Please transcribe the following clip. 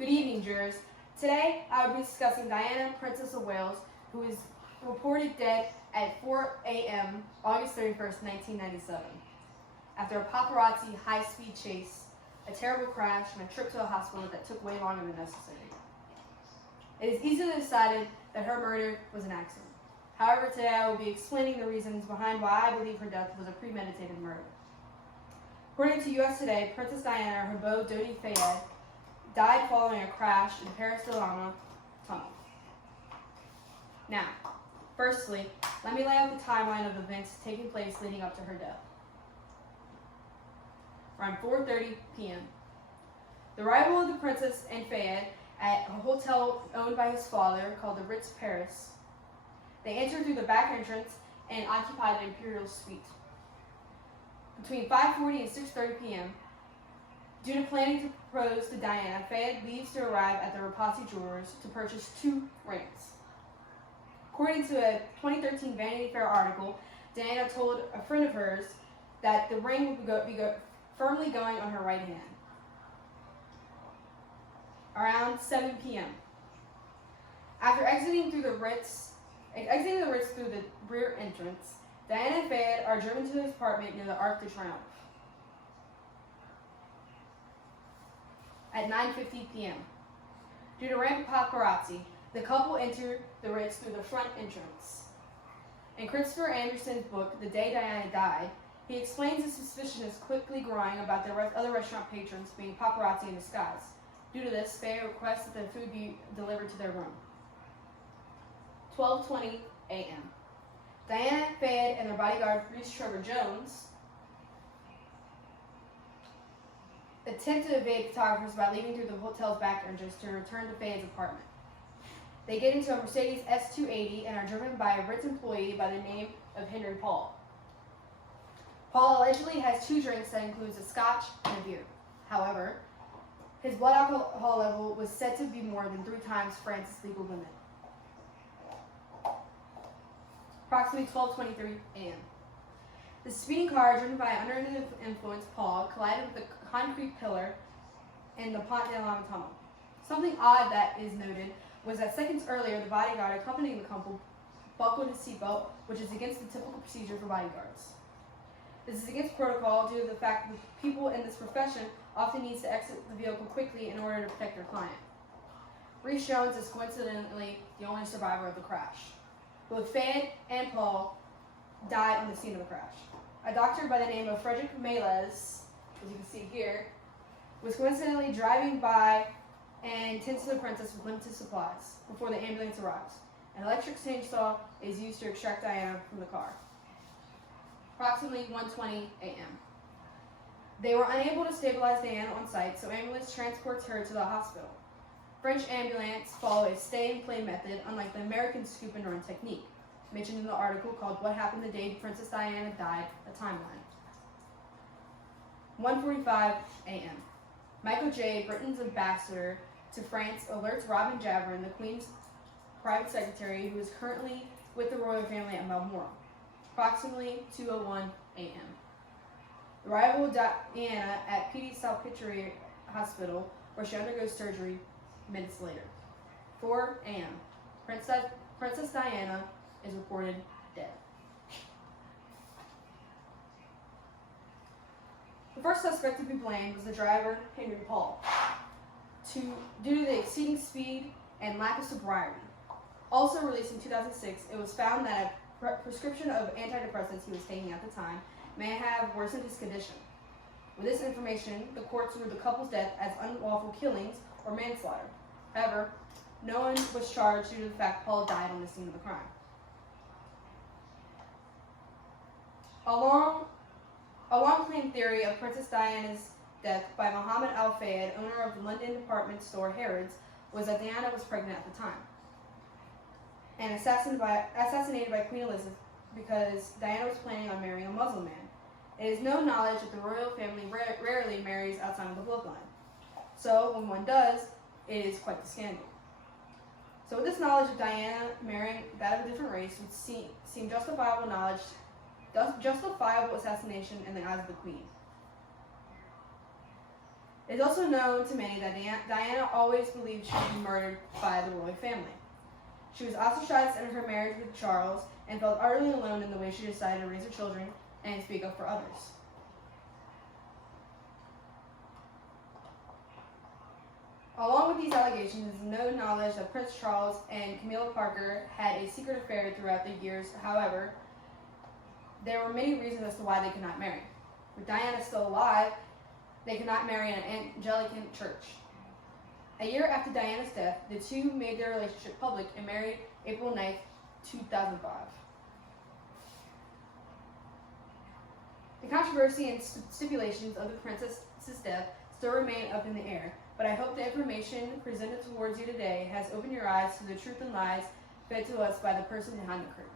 Good evening, jurors. Today, I will be discussing Diana, Princess of Wales, who is reported dead at 4 a.m. August 31st, 1997, after a paparazzi high-speed chase, a terrible crash, and a trip to a hospital that took way longer than necessary. It is easily decided that her murder was an accident. However, today I will be explaining the reasons behind why I believe her death was a premeditated murder. According to U.S. Today, Princess Diana, her beau Dodi Fayed, died following a crash in Paris de Lama tunnel. Now, firstly, let me lay out the timeline of events taking place leading up to her death. Around 4:30 p.m., the arrival of the princess and Fayed at a hotel owned by his father called the Ritz Paris. They entered through the back entrance and occupied an imperial suite. Between 5:40 and 6:30 p.m., due to planning to propose to Diana, Fayed leaves to arrive at the Rapazzi Jewelers to purchase 2 rings. According to a 2013 Vanity Fair article, Diana told a friend of hers that the ring would be firmly going on her right hand. Around 7 p.m., after exiting the Ritz through the rear entrance, Diana and Fayed are driven to his apartment near the Arc de Triomphe. At 9:50 p.m., due to rampant paparazzi, the couple entered the Ritz through the front entrance. In Christopher Anderson's book, The Day Diana Died, he explains the suspicion is quickly growing about the other restaurant patrons being paparazzi in disguise. Due to this, Fayed requests that the food be delivered to their room. 12:20 a.m. Diana, Fayed, and their bodyguard, Reese Trevor Jones, attempt to evade photographers by leaving through the hotel's back entrance to return to Fayed's apartment. They get into a Mercedes S280 and are driven by a Ritz employee by the name of Henry Paul. Paul allegedly has 2 drinks that includes a scotch and a beer. However, his blood alcohol level was said to be more than 3 times France's legal limit. Approximately 12:23 a.m. The speeding car, driven by under the influence Paul, collided with a concrete pillar in the Pont de la tunnel. Something odd that is noted was that seconds earlier, the bodyguard accompanying the couple buckled his seatbelt, which is against the typical procedure for bodyguards. This is against protocol due to the fact that people in this profession often need to exit the vehicle quickly in order to protect their client. Reese Jones is coincidentally the only survivor of the crash. Both Fayed and Paul died on the scene of the crash. A doctor by the name of Frederick Melez, as you can see here, was coincidentally driving by and tends to the princess with limited supplies before the ambulance arrives. An electric chainsaw is used to extract Diana from the car. Approximately 1:20 a.m. They were unable to stabilize Diana on site, so ambulance transports her to the hospital. French ambulance follow a stay-and-play method, unlike the American scoop-and-run technique, mentioned in the article called What Happened the Day Princess Diana Died, a Timeline. 1:45 a.m. Michael J., Britain's ambassador to France, alerts Robin Javrin, the Queen's private secretary, who is currently with the royal family at Balmoral. Approximately 2:01 a.m. The arrival of Diana at Petit-Salpêtrière Hospital, where she undergoes surgery minutes later. 4 a.m. Princess Diana is reported dead. The first suspect to be blamed was the driver, Henry Paul, due to the exceeding speed and lack of sobriety. Also released in 2006, it was found that a prescription of antidepressants he was taking at the time may have worsened his condition. With this information, the courts ruled the couple's death as unlawful killings or manslaughter. However, no one was charged due to the fact Paul died on the scene of the crime. A long-claimed theory of Princess Diana's death by Mohammed Al-Fayed, owner of the London department store Harrods, was that Diana was pregnant at the time and assassinated by Queen Elizabeth because Diana was planning on marrying a Muslim man. It is no knowledge that the royal family rarely marries outside of the bloodline. So, when one does, it is quite the scandal. So with this knowledge of Diana marrying that of a different race would seem justifiable assassination in the eyes of the Queen. It is also known to many that Diana always believed she would be murdered by the royal family. She was ostracized in her marriage with Charles and felt utterly alone in the way she decided to raise her children and speak up for others. Along with these allegations, is no knowledge that Prince Charles and Camilla Parker had a secret affair throughout the years. However, there were many reasons as to why they could not marry. With Diana still alive, they could not marry in an Anglican church. A year after Diana's death, the two made their relationship public and married April 9th, 2005. The controversy and stipulations of the princess's death still remain up in the air, but I hope the information presented towards you today has opened your eyes to the truth and lies fed to us by the person behind the curtain.